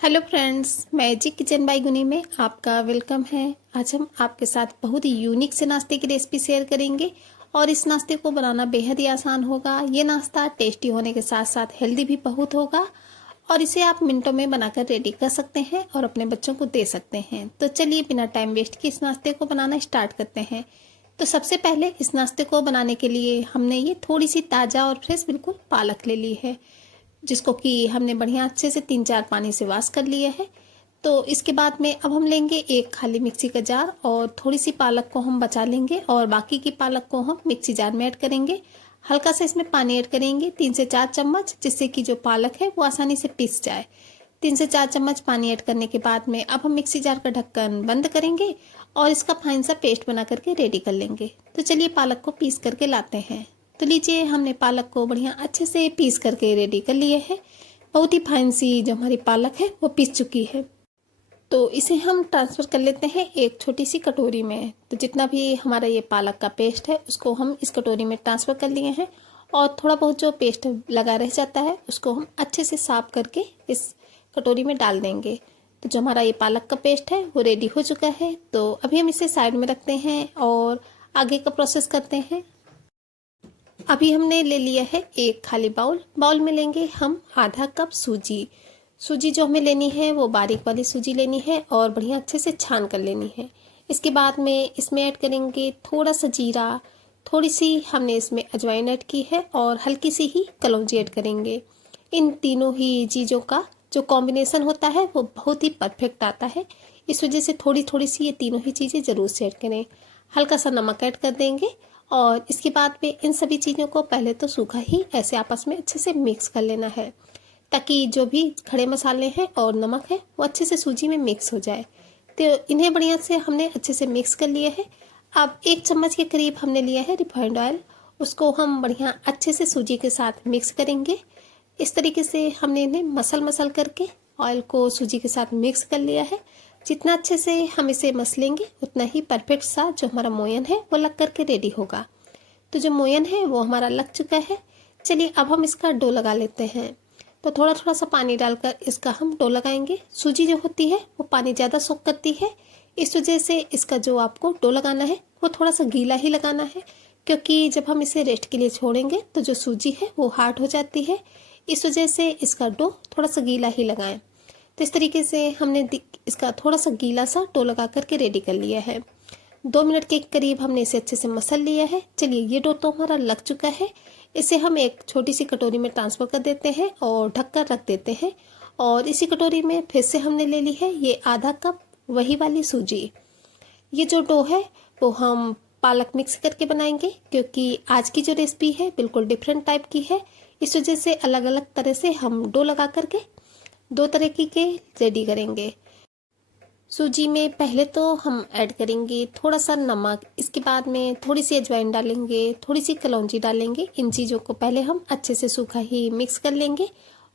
Hello friends, magic kitchen by Guni में आपका welcome है। आज हम आपके साथ बहुत ही यूनिक से नाश्ते की रेसिपी शेयर करेंगे और इस नाश्ते को बनाना बेहद ही आसान होगा। ये नाश्ता टेस्टी होने के साथ साथ हेल्दी भी बहुत होगा और इसे आप मिनटों में बनाकर रेडी कर सकते हैं और अपने बच्चों को दे सकते हैं। तो चलिए बिना टाइम वेस्ट किए इस नाश्ते को बनाना स्टार्ट करते हैं। तो सबसे पहले इस नाश्ते को बनाने के लिए हमने ये थोड़ी सी ताज़ा और फ्रेश बिल्कुल पालक ले ली है, जिसको कि हमने बढ़िया अच्छे से 3-4 पानी से वॉश कर लिया है। तो इसके बाद में अब हम लेंगे एक खाली मिक्सी का जार और थोड़ी सी पालक को हम बचा लेंगे और बाकी की पालक को हम मिक्सी जार में ऐड करेंगे। हल्का सा इसमें पानी ऐड करेंगे 3 से 4 चम्मच, जिससे कि जो पालक है वो आसानी से पिस जाए। 3 से 4 चम्मच पानी ऐड करने के बाद में अब हम मिक्सी जार का ढक्कन बंद करेंगे और इसका फाइन सा पेस्ट बना करके रेडी कर लेंगे। तो चलिए पालक को पीस करके लाते हैं। तो लीजिए, हमने पालक को बढ़िया अच्छे से पीस करके रेडी कर लिए है। बहुत ही फाइन सी जो हमारी पालक है वो पीस चुकी है। तो इसे हम ट्रांसफ़र कर लेते हैं एक छोटी सी कटोरी में। तो जितना भी हमारा ये पालक का पेस्ट है उसको हम इस कटोरी में ट्रांसफ़र कर लिए हैं और थोड़ा बहुत जो पेस्ट लगा रह जाता है उसको हम अच्छे से साफ करके इस कटोरी में डाल देंगे। तो जो हमारा ये पालक का पेस्ट है वो रेडी हो चुका है। तो अभी हम इसे साइड में रखते हैं और आगे का प्रोसेस करते हैं। अभी हमने ले लिया है एक खाली बाउल में लेंगे हम आधा कप सूजी जो हमें लेनी है वो बारीक वाली सूजी लेनी है और बढ़िया अच्छे से छान कर लेनी है। इसके बाद में इसमें ऐड करेंगे थोड़ा सा जीरा, थोड़ी सी हमने इसमें अजवाइन ऐड की है और हल्की सी ही कलौंजी ऐड करेंगे। इन तीनों ही चीज़ों का जो कॉम्बिनेशन होता है वो बहुत ही परफेक्ट आता है। इस वजह से थोड़ी थोड़ी सी ये तीनों ही चीज़ें ज़रूर से ऐड करें। हल्का सा नमक ऐड कर देंगे और इसके बाद में इन सभी चीज़ों को पहले तो सूखा ही ऐसे आपस में अच्छे से मिक्स कर लेना है, ताकि जो भी खड़े मसाले हैं और नमक है वो अच्छे से सूजी में मिक्स हो जाए। तो इन्हें बढ़िया से हमने अच्छे से मिक्स कर लिया है। अब 1 चम्मच के करीब हमने लिया है रिफाइंड ऑयल, उसको हम बढ़िया अच्छे से सूजी के साथ मिक्स करेंगे। इस तरीके से हमने इन्हें मसल करके ऑयल को सूजी के साथ मिक्स कर लिया है। जितना अच्छे से हम इसे मसलेंगे उतना ही परफेक्ट सा जो हमारा मोयन है वो लग करके रेडी होगा। तो जो मोयन है वो हमारा लग चुका है। चलिए अब हम इसका डो लगा लेते हैं। तो थोड़ा थोड़ा सा पानी डालकर इसका हम डो लगाएंगे। सूजी जो होती है वो पानी ज़्यादा सोख करती है, इस वजह से इसका जो आपको डो लगाना है वो थोड़ा सा गीला ही लगाना है, क्योंकि जब हम इसे रेस्ट के लिए छोड़ेंगे तो जो सूजी है वो हार्ड हो जाती है। इस वजह से इसका डो थोड़ा सा गीला ही लगाएं। तो इस तरीके से हमने इसका थोड़ा सा गीला सा डो लगा करके रेडी कर लिया है। 2 मिनट के करीब हमने इसे अच्छे से मसल लिया है। चलिए ये डो तो हमारा लग चुका है। इसे हम एक छोटी सी कटोरी में ट्रांसफ़र कर देते हैं और ढककर रख देते हैं। और इसी कटोरी में फिर से हमने ले ली है ये आधा कप वही वाली सूजी। ये जो डो है वो हम पालक मिक्स करके बनाएंगे, क्योंकि आज की जो रेसिपी है बिल्कुल डिफरेंट टाइप की है। इस वजह से अलग अलग तरह से हम डो लगा करके 2 तरह के रेडी करेंगे। सूजी में पहले तो हम ऐड करेंगे थोड़ा सा नमक, इसके बाद में थोड़ी सी अजवाइन डालेंगे, थोड़ी सी कलौंजी डालेंगे। इन चीज़ों को पहले हम अच्छे से सूखा ही मिक्स कर लेंगे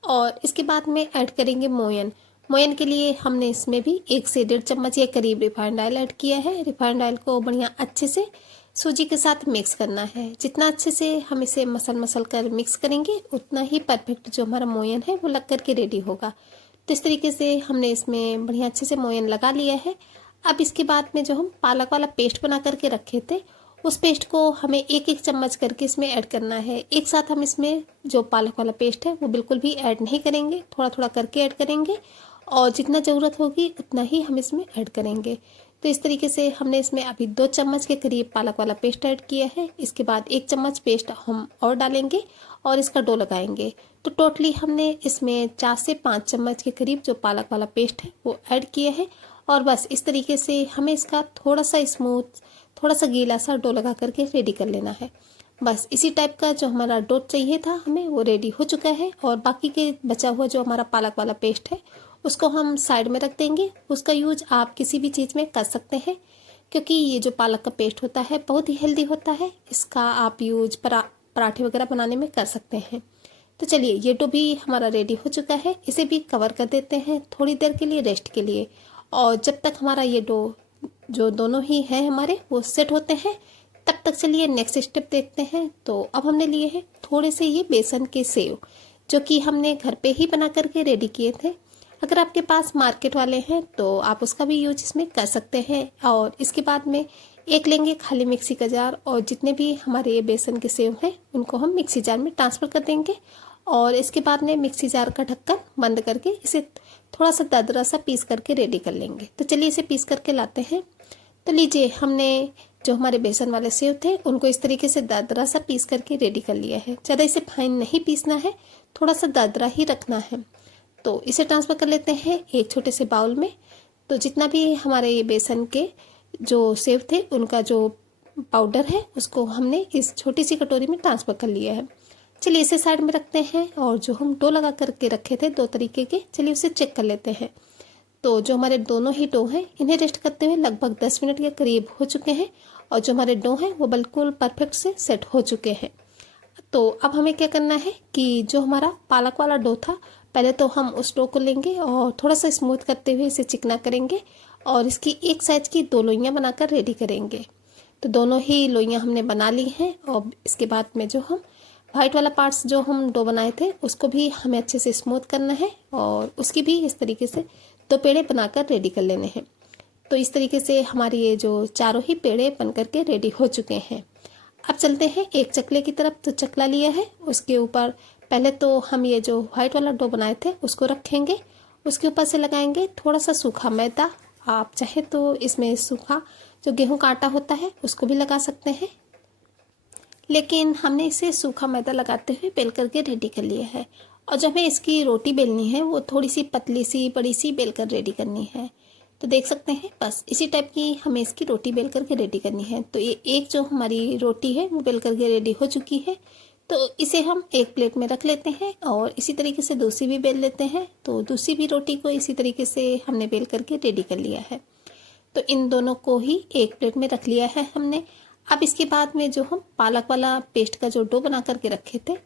और इसके बाद में ऐड करेंगे मोयन के लिए हमने इसमें भी 1 से 1.5 चम्मच के करीब रिफाइंड ऑयल ऐड किया है। रिफाइंड ऑयल को बढ़िया अच्छे से सूजी के साथ मिक्स करना है। जितना अच्छे से हम इसे मसल कर मिक्स करेंगे उतना ही परफेक्ट जो हमारा मोयन है वो लग करके रेडी होगा। तो इस तरीके से हमने इसमें बढ़िया अच्छे से मोयन लगा लिया है। अब इसके बाद में जो हम पालक वाला पेस्ट बना करके रखे थे उस पेस्ट को हमें 1-1 चम्मच करके इसमें ऐड करना है। एक साथ हम इसमें जो पालक वाला पेस्ट है वो बिल्कुल भी ऐड नहीं करेंगे, थोड़ा थोड़ा करके ऐड करेंगे और जितना ज़रूरत होगी उतना ही हम इसमें ऐड करेंगे। तो इस तरीके से हमने इसमें अभी 2 चम्मच के करीब पालक वाला पेस्ट ऐड किया है। इसके बाद 1 चम्मच पेस्ट हम और डालेंगे और इसका डो लगाएंगे। तो टोटली हमने इसमें 4 से 5 चम्मच के करीब जो पालक वाला पेस्ट है वो ऐड किया है। और बस इस तरीके से हमें इसका थोड़ा सा स्मूथ, थोड़ा सा गीला सा डो लगा करके रेडी कर लेना है। बस इसी टाइप का जो हमारा डो चाहिए था हमें वो रेडी हो चुका है। और बाकी के बचा हुआ जो हमारा पालक वाला पेस्ट है उसको हम साइड में रख देंगे। उसका यूज आप किसी भी चीज़ में कर सकते हैं, क्योंकि ये जो पालक का पेस्ट होता है बहुत ही हेल्दी होता है। इसका आप यूज पराठे वगैरह बनाने में कर सकते हैं। तो चलिए ये डो भी हमारा रेडी हो चुका है। इसे भी कवर कर देते हैं थोड़ी देर के लिए रेस्ट के लिए। और जब तक हमारा ये डो जो दोनों ही हैं हमारे वो सेट होते हैं तब तक चलिए नेक्स्ट स्टेप देखते हैं। तो अब हमने लिए हैं थोड़े से ये बेसन के सेव, जो कि हमने घर पे ही बना करके रेडी किए थे। अगर आपके पास मार्केट वाले हैं तो आप उसका भी यूज इसमें कर सकते हैं। और इसके बाद में एक लेंगे खाली मिक्सी का जार, और जितने भी हमारे ये बेसन के सेव हैं उनको हम मिक्सी जार में ट्रांसफ़र कर देंगे। और इसके बाद में मिक्सी जार का ढक्कन बंद करके इसे थोड़ा सा दरदरा सा पीस करके रेडी कर लेंगे। तो चलिए इसे पीस करके लाते हैं। तो लीजिए, हमने जो हमारे बेसन वाले सेव थे उनको इस तरीके से दरदरा सा पीस करके रेडी कर लिया है। ज़्यादा इसे फाइन नहीं पीसना है, थोड़ा सा दरदरा ही रखना है। तो इसे ट्रांसफ़र कर लेते हैं एक छोटे से बाउल में। तो जितना भी हमारे ये बेसन के जो सेव थे उनका जो पाउडर है उसको हमने इस छोटी सी कटोरी में ट्रांसफ़र कर लिया है। चलिए इसे साइड में रखते हैं। और जो हम डो लगा करके रखे थे 2 तरीके के, चलिए उसे चेक कर लेते हैं। तो जो हमारे दोनों ही डो हैं इन्हें रेस्ट करते हुए लगभग 10 मिनट के करीब हो चुके हैं, और जो हमारे डो हैं वो बिल्कुल परफेक्ट से सेट हो चुके हैं। तो अब हमें क्या करना है कि जो हमारा पालक वाला डो था, पहले तो हम उस डो को लेंगे और थोड़ा सा स्मूथ करते हुए इसे चिकना करेंगे, और इसकी एक साइज की 2 लोइयाँ बनाकर रेडी करेंगे। तो दोनों ही लोइयाँ हमने बना ली हैं। और इसके बाद में जो हम वाइट वाला पार्ट्स जो हम डो बनाए थे उसको भी हमें अच्छे से स्मूथ करना है, और उसकी भी इस तरीके से 2 पेड़े बनाकर रेडी कर लेने हैं। तो इस तरीके से हमारी ये जो चारों ही पेड़े बन करके रेडी हो चुके हैं। अब चलते हैं एक चकले की तरफ। तो चकला लिया है, उसके ऊपर पहले तो हम ये जो वाइट वाला डो बनाए थे उसको रखेंगे। उसके ऊपर से लगाएंगे थोड़ा सा सूखा मैदा। आप चाहे तो इसमें सूखा जो गेहूं का आटा होता है उसको भी लगा सकते हैं, लेकिन हमने इसे सूखा मैदा लगाते हुए बेल करके रेडी कर लिया है। और जब हमें इसकी रोटी बेलनी है वो थोड़ी सी पतली सी बड़ी सी बेल कर रेडी करनी है। तो देख सकते हैं बस इसी टाइप की हमें इसकी रोटी बेल करके रेडी करनी है। तो ये एक जो हमारी रोटी है वो बेल करके रेडी हो चुकी है। तो इसे हम एक प्लेट में रख लेते हैं, और इसी तरीके से दूसरी भी बेल लेते हैं। तो दूसरी भी रोटी को इसी तरीके से हमने बेल करके रेडी कर लिया है। तो इन दोनों को ही एक प्लेट में रख लिया है हमने। अब इसके बाद में जो हम पालक वाला पेस्ट का जो डो बना करके रखे थे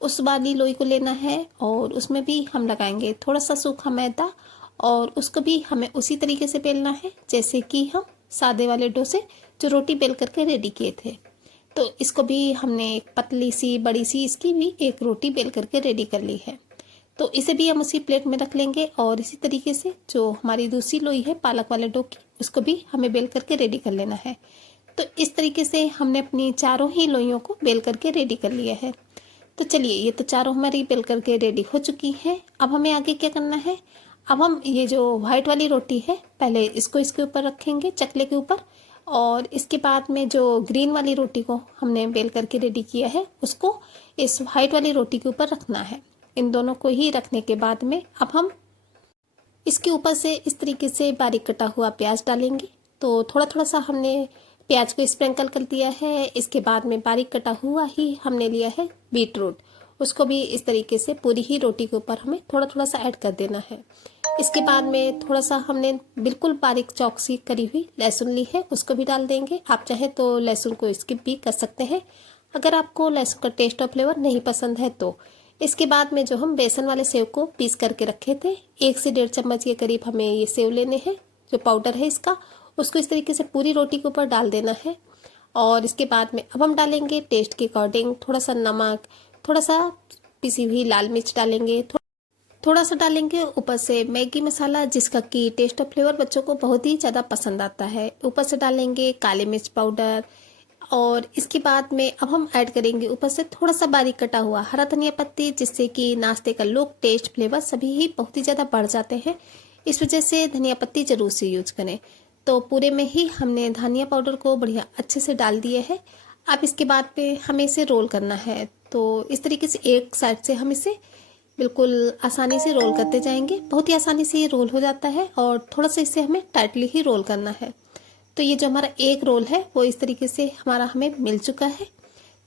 उस वाली लोई को लेना है, और उसमें भी हम लगाएंगे थोड़ा सा सूखा मैदा, और उसको भी हमें उसी तरीके से बेलना है जैसे कि हम सादे वाले डो से जो रोटी बेल करके रेडी किए थे। तो इसको भी हमने एक पतली सी बड़ी सी इसकी भी एक रोटी बेल करके रेडी कर ली है। तो इसे भी हम उसी प्लेट में रख लेंगे, और इसी तरीके से जो हमारी दूसरी लोई है पालक वाले डो की उसको भी हमें बेल करके रेडी कर लेना है। तो इस तरीके से हमने अपनी चारों ही लोइयों को बेल करके रेडी कर लिया है। तो चलिए, ये तो चारों हमारी बेल करके रेडी हो चुकी है। अब हमें आगे क्या करना है, अब हम ये जो वाइट वाली रोटी है पहले इसको इसके ऊपर रखेंगे चकले के ऊपर, और इसके बाद में जो ग्रीन वाली रोटी को हमने बेल करके रेडी किया है उसको इस वाइट वाली रोटी के ऊपर रखना है। इन दोनों को ही रखने के बाद में अब हम इसके ऊपर से इस तरीके से बारीक कटा हुआ प्याज डालेंगे। तो थोड़ा थोड़ा सा हमने प्याज को स्प्रिंकल कर दिया है। इसके बाद में बारीक कटा हुआ ही हमने लिया है बीट रूट, उसको भी इस तरीके से पूरी ही रोटी के ऊपर हमें थोड़ा थोड़ा सा ऐड कर देना है। इसके बाद में थोड़ा सा हमने बिल्कुल बारीक चॉक सी करी हुई लहसुन ली है, उसको भी डाल देंगे। आप चाहे तो लहसुन को स्किप भी कर सकते हैं अगर आपको लहसुन का टेस्ट और फ्लेवर नहीं पसंद है तो। इसके बाद में जो हम बेसन वाले सेव को पीस करके रखे थे 1 से 1.5 चम्मच के करीब हमें ये सेव लेने हैं। जो पाउडर है इसका उसको इस तरीके से पूरी रोटी के ऊपर डाल देना है। और इसके बाद में अब हम डालेंगे टेस्ट के अकॉर्डिंग थोड़ा सा नमक, थोड़ा सा पिसी हुई लाल मिर्च डालेंगे, थोड़ा सा डालेंगे ऊपर से मैगी मसाला जिसका कि टेस्ट और फ्लेवर बच्चों को बहुत ही ज़्यादा पसंद आता है। ऊपर से डालेंगे काली मिर्च पाउडर, और इसके बाद में अब हम ऐड करेंगे ऊपर से थोड़ा सा बारीक कटा हुआ हरा धनिया पत्ती, जिससे कि नाश्ते का लुक, टेस्ट, फ्लेवर सभी ही बहुत ही ज़्यादा बढ़ जाते हैं। इस वजह से धनिया पत्ती ज़रूर से यूज करें। तो पूरे में ही हमने धनिया पाउडर को बढ़िया अच्छे से डाल दिए है। अब इसके बाद पे हमें इसे रोल करना है। तो इस तरीके से एक साइड से हम इसे बिल्कुल आसानी से रोल करते जाएंगे। बहुत ही आसानी से ये रोल हो जाता है, और थोड़ा सा इसे हमें टाइटली ही रोल करना है। तो ये जो हमारा एक रोल है वो इस तरीके से हमारा हमें मिल चुका है।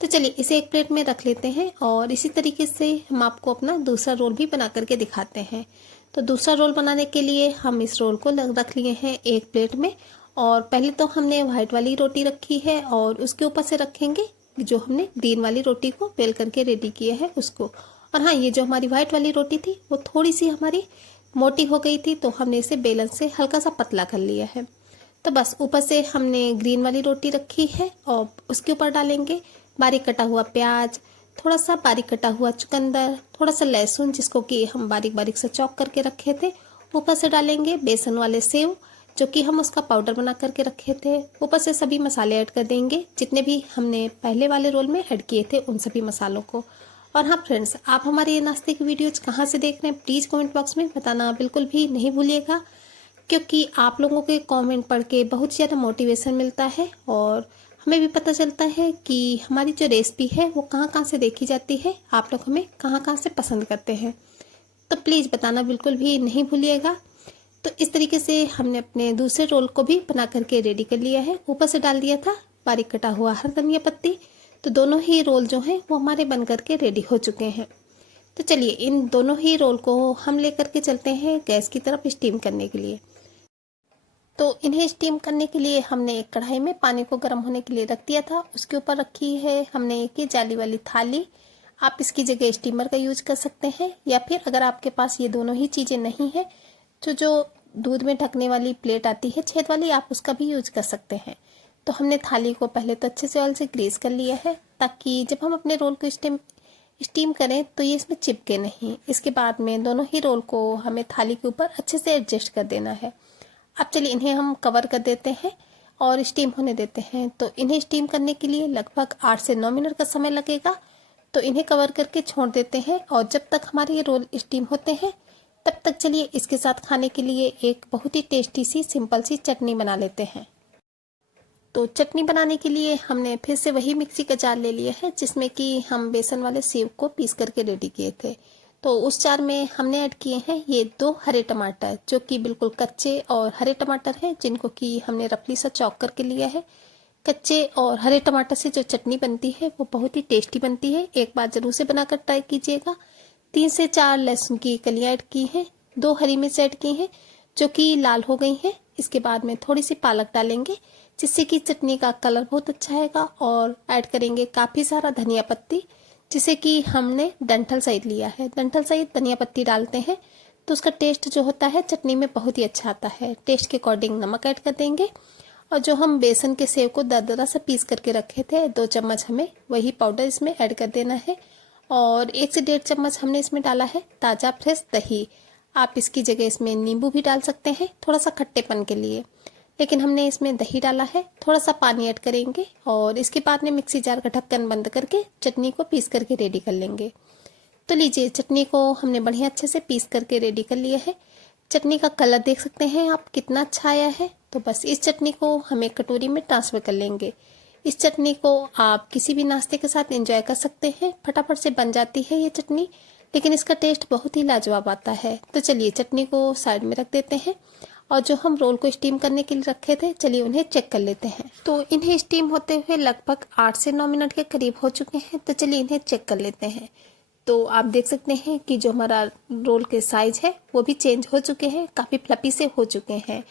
तो चलिए इसे एक प्लेट में रख लेते हैं, और इसी तरीके से हम आपको अपना दूसरा रोल भी बना करके दिखाते हैं। तो दूसरा रोल बनाने के लिए हम इस रोल को रख लिए हैं एक प्लेट में। और पहले तो हमने वाइट वाली रोटी रखी है, और उसके ऊपर से रखेंगे जो हमने ग्रीन वाली रोटी को बेल करके रेडी किया है उसको। और हाँ, ये जो हमारी वाइट वाली रोटी थी वो थोड़ी सी हमारी मोटी हो गई थी, तो हमने इसे बेलन से हल्का सा पतला कर लिया है। तो बस ऊपर से हमने ग्रीन वाली रोटी रखी है, और उसके ऊपर डालेंगे बारीक कटा हुआ प्याज, थोड़ा सा बारीक कटा हुआ चुकंदर, थोड़ा सा लहसुन जिसको कि हम बारीक बारीक से चॉप करके रखे थे, ऊपर से डालेंगे बेसन वाले सेव जो कि हम उसका पाउडर बना करके रखे थे। ऊपर से सभी मसाले ऐड कर देंगे जितने भी हमने पहले वाले रोल में ऐड किए थे उन सभी मसालों को। और हाँ फ्रेंड्स, आप हमारे ये नाश्ते की वीडियोज कहाँ से देख रहे हैं प्लीज़ कमेंट बॉक्स में बताना बिल्कुल भी नहीं भूलिएगा, क्योंकि आप लोगों के कमेंट पढ़ के बहुत ज़्यादा मोटिवेशन मिलता है और हमें भी पता चलता है कि हमारी जो रेसिपी है वो कहाँ कहाँ से देखी जाती है, आप लोग हमें कहाँ कहाँ से पसंद करते हैं। तो प्लीज़ बताना बिल्कुल भी नहीं भूलिएगा। तो इस तरीके से हमने अपने दूसरे रोल को भी बना करके रेडी कर लिया है। ऊपर से डाल दिया था बारीक कटा हुआ हरा धनिया पत्ती। तो दोनों ही रोल जो हैं वो हमारे बन करके रेडी हो चुके हैं। तो चलिए इन दोनों ही रोल को हम लेकर के चलते हैं गैस की तरफ स्टीम करने के लिए। तो इन्हें स्टीम करने के लिए हमने एक कढ़ाई में पानी को गर्म होने के लिए रख दिया था। उसके ऊपर रखी है हमने एक जाली वाली थाली। आप इसकी जगह स्टीमर का यूज कर सकते हैं, या फिर अगर आपके पास ये दोनों ही चीज़ें नहीं है तो जो दूध में ढकने वाली प्लेट आती है छेद वाली, आप उसका भी यूज कर सकते हैं। तो हमने थाली को पहले तो अच्छे से ऑयल से ग्रीस कर लिया है ताकि जब हम अपने रोल को स्टीम करें तो ये इसमें चिपके नहीं। इसके बाद में दोनों ही रोल को हमें थाली के ऊपर अच्छे से एडजस्ट कर देना है। अब चलिए इन्हें हम कवर कर देते हैं और स्टीम होने देते हैं। तो इन्हें स्टीम करने के लिए लगभग 8 से 9 मिनट का समय लगेगा। तो इन्हें कवर करके छोड़ देते हैं और जब तक हमारे ये रोल स्टीम होते हैं तब तक चलिए इसके साथ खाने के लिए एक बहुत ही टेस्टी सी सिंपल सी चटनी बना लेते हैं। तो चटनी बनाने के लिए हमने फिर से वही मिक्सी का जार ले लिया है जिसमें कि हम बेसन वाले सेव को पीस करके रेडी किए थे। तो उस जार में हमने ऐड किए हैं ये 2 हरे टमाटर जो कि बिल्कुल कच्चे और हरे टमाटर हैं, जिनको कि हमने रफली सा चॉप करके लिया है। कच्चे और हरे टमाटर से जो चटनी बनती है वो बहुत ही टेस्टी बनती है, एक बार जरूर से बनाकर ट्राई कीजिएगा। 3 से 4 लहसुन की कलियां ऐड की हैं, 2 हरी मिर्च ऐड की हैं जो कि लाल हो गई हैं। इसके बाद में थोड़ी सी पालक डालेंगे जिससे कि चटनी का कलर बहुत अच्छा आएगा, और ऐड करेंगे काफ़ी सारा धनिया पत्ती जिसे कि हमने डंठल सहित लिया है। डंठल सहित धनिया पत्ती डालते हैं तो उसका टेस्ट जो होता है चटनी में बहुत ही अच्छा आता है। टेस्ट के अकॉर्डिंग नमक ऐड कर देंगे, और जो हम बेसन के सेव को दरदरा से पीस करके रखे थे 2 चम्मच हमें वही पाउडर इसमें ऐड कर देना है। और 1 से 1.5 चम्मच हमने इसमें डाला है ताज़ा फ्रेश दही। आप इसकी जगह इसमें नींबू भी डाल सकते हैं थोड़ा सा खट्टेपन के लिए, लेकिन हमने इसमें दही डाला है। थोड़ा सा पानी ऐड करेंगे और इसके बाद में मिक्सी जार का ढक्कन बंद करके चटनी को पीस करके रेडी कर लेंगे। तो लीजिए चटनी को हमने बढ़िया अच्छे से पीस करके रेडी कर लिया है। चटनी का कलर देख सकते हैं आप कितना अच्छा आया है। तो बस इस चटनी को हम एक कटोरी में ट्रांसफ़र कर लेंगे। इस चटनी को आप किसी भी नाश्ते के साथ एंजॉय कर सकते हैं, फटाफट से बन जाती है ये चटनी, लेकिन इसका टेस्ट बहुत ही लाजवाब आता है। तो चलिए चटनी को साइड में रख देते हैं और जो हम रोल को स्टीम करने के लिए रखे थे चलिए उन्हें चेक कर लेते हैं। तो इन्हें स्टीम होते हुए लगभग 8 से 9 मिनट के करीब हो चुके हैं। तो चलिए इन्हें चेक कर लेते हैं। तो आप देख सकते हैं कि जो हमारा रोल के साइज है वो भी चेंज हो चुके हैं, काफ़ी फ्लपी से हो चुके हैं।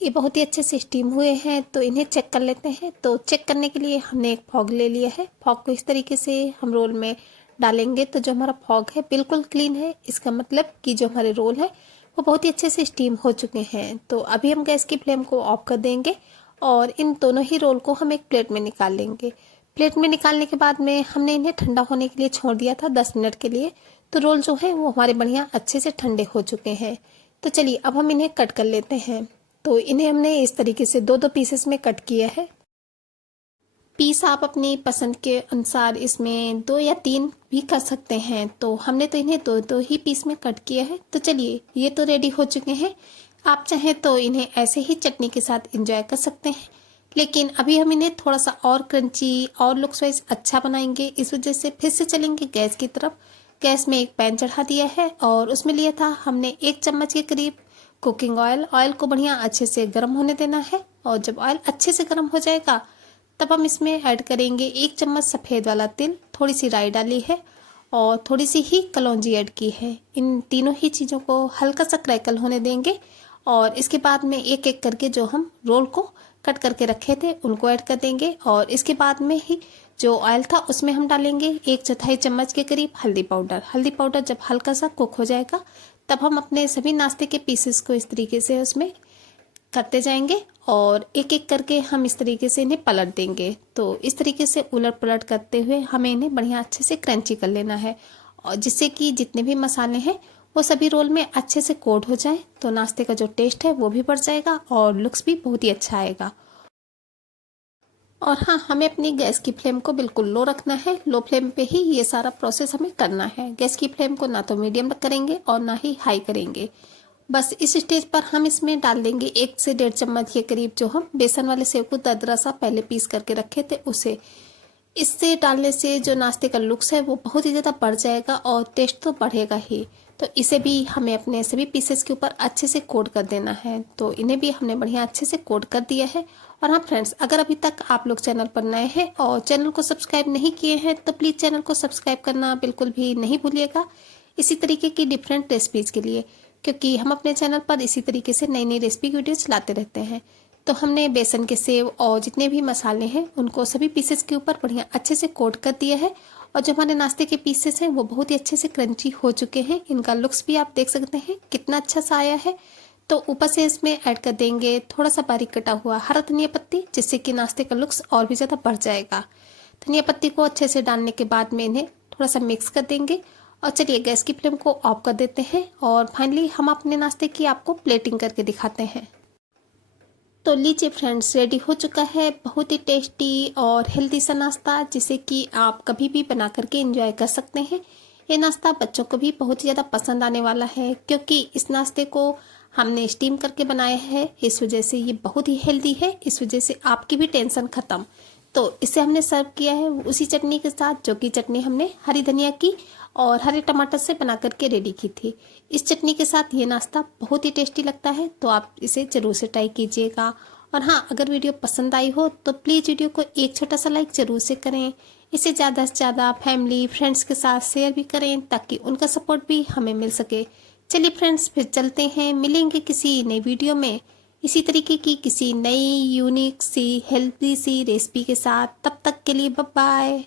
ये बहुत ही अच्छे से स्टीम हुए हैं। तो इन्हें चेक कर लेते हैं। तो चेक करने के लिए हमने एक फॉग ले लिया है। फॉग को इस तरीके से हम रोल में डालेंगे तो जो हमारा फॉग है बिल्कुल क्लीन है। इसका मतलब कि जो हमारे रोल है वो बहुत ही अच्छे से स्टीम हो चुके हैं। तो अभी हम गैस की फ्लेम को ऑफ कर देंगे और इन दोनों ही रोल को हम एक प्लेट में निकाल लेंगे। प्लेट में निकालने के बाद में हमने इन्हें ठंडा होने के लिए छोड़ दिया था 10 मिनट के लिए। तो रोल जो है वो हमारे बढ़िया अच्छे से ठंडे हो चुके हैं। तो चलिए अब हम इन्हें कट कर लेते हैं। तो इन्हें हमने इस तरीके से 2-2 पीसेस में कट किया है। पीस आप अपनी पसंद के अनुसार इसमें 2 या 3 भी कर सकते हैं। तो हमने तो इन्हें 2-2 ही पीस में कट किया है। तो चलिए ये तो रेडी हो चुके हैं। आप चाहें तो इन्हें ऐसे ही चटनी के साथ एंजॉय कर सकते हैं, लेकिन अभी हम इन्हें थोड़ा सा और क्रंची और लुक्स वाइज अच्छा बनाएंगे। इस वजह से फिर से चलेंगे गैस की तरफ। गैस में एक पैन चढ़ा दिया है और उसमें लिया था हमने 1 चम्मच के करीब कुकिंग ऑयल। ऑयल को बढ़िया अच्छे से गर्म होने देना है, और जब ऑयल अच्छे से गर्म हो जाएगा तब हम इसमें ऐड करेंगे 1 चम्मच सफ़ेद वाला तिल, थोड़ी सी राई डाली है और थोड़ी सी ही कलौंजी ऐड की है। इन तीनों ही चीज़ों को हल्का सा क्रैकल होने देंगे और इसके बाद में एक एक करके जो हम रोल को कट करके रखे थे उनको ऐड कर देंगे। और इसके बाद में ही जो ऑयल था उसमें हम डालेंगे 1/4 चम्मच के करीब हल्दी पाउडर। हल्दी पाउडर जब हल्का सा कुक हो जाएगा तब हम अपने सभी नाश्ते के पीसेस को इस तरीके से उसमें करते जाएंगे और एक एक करके हम इस तरीके से इन्हें पलट देंगे। तो इस तरीके से उलट पलट करते हुए हमें इन्हें बढ़िया अच्छे से क्रंची कर लेना है, और जिससे कि जितने भी मसाले हैं वो सभी रोल में अच्छे से कोट हो जाए तो नाश्ते का जो टेस्ट है वो भी बढ़ जाएगा और लुक्स भी बहुत ही अच्छा आएगा। और हाँ, हमें अपनी गैस की फ्लेम को बिल्कुल लो रखना है। लो फ्लेम पे ही ये सारा प्रोसेस हमें करना है। गैस की फ्लेम को ना तो मीडियम करेंगे और ना ही हाई करेंगे। बस इस स्टेज पर हम इसमें डाल देंगे 1 से 1.5 चम्मच के करीब जो हम बेसन वाले सेव को दरदरा सा पहले पीस करके रखे थे उसे। इससे डालने से जो नाश्ते का लुक्स है वो बहुत ही ज़्यादा बढ़ जाएगा और टेस्ट तो बढ़ेगा ही। तो इसे भी हमें अपने सभी पीसेस के ऊपर अच्छे से कोट कर देना है। तो इन्हें भी हमने बढ़िया अच्छे से कोट कर दिया है। और हाँ फ्रेंड्स, अगर अभी तक आप लोग चैनल पर नए हैं और चैनल को सब्सक्राइब नहीं किए हैं तो प्लीज़ चैनल को सब्सक्राइब करना बिल्कुल भी नहीं भूलिएगा, इसी तरीके की डिफरेंट रेसिपीज़ के लिए, क्योंकि हम अपने चैनल पर इसी तरीके से नई नई रेसिपी वीडियोज लाते रहते हैं। तो हमने बेसन के सेव और जितने भी मसाले हैं उनको सभी पीसेस के ऊपर बढ़िया अच्छे से कोट कर दिया है। और जो हमारे नाश्ते के पीसेस हैं वो बहुत ही अच्छे से क्रंची हो चुके हैं। इनका लुक्स भी आप देख सकते हैं कितना अच्छा सा आया है। तो ऊपर से इसमें ऐड कर देंगे थोड़ा सा बारीक कटा हुआ हरा धनिया पत्ती, जिससे कि नाश्ते का लुक्स और भी ज़्यादा बढ़ जाएगा। धनिया पत्ती को अच्छे से डालने के बाद में इन्हें थोड़ा सा मिक्स कर देंगे। और चलिए गैस की फ्लेम को ऑफ कर देते हैं और फाइनली हम अपने नाश्ते की आपको प्लेटिंग करके दिखाते हैं। तो लीजिए फ्रेंड्स, रेडी हो चुका है बहुत ही टेस्टी और हेल्दी सा नाश्ता, जिसे कि आप कभी भी बना करके एंजॉय कर सकते हैं। ये नाश्ता बच्चों को भी बहुत ही ज़्यादा पसंद आने वाला है, क्योंकि इस नाश्ते को हमने स्टीम करके बनाया है। इस वजह से ये बहुत ही हेल्दी है, इस वजह से आपकी भी टेंशन ख़त्म। तो इसे हमने सर्व किया है उसी चटनी के साथ, जो कि चटनी हमने हरी धनिया की और हरे टमाटर से बना करके रेडी की थी। इस चटनी के साथ ये नाश्ता बहुत ही टेस्टी लगता है, तो आप इसे ज़रूर से ट्राई कीजिएगा। और हाँ, अगर वीडियो पसंद आई हो तो प्लीज़ वीडियो को एक छोटा सा लाइक ज़रूर से करें। इसे ज़्यादा से ज़्यादा फैमिली फ्रेंड्स के साथ शेयर भी करें, ताकि उनका सपोर्ट भी हमें मिल सके। चलिए फ्रेंड्स, फिर चलते हैं, मिलेंगे किसी नई वीडियो में इसी तरीके की किसी नई यूनिक सी हेल्दी सी रेसिपी के साथ। तब तक के लिए बाय बाय।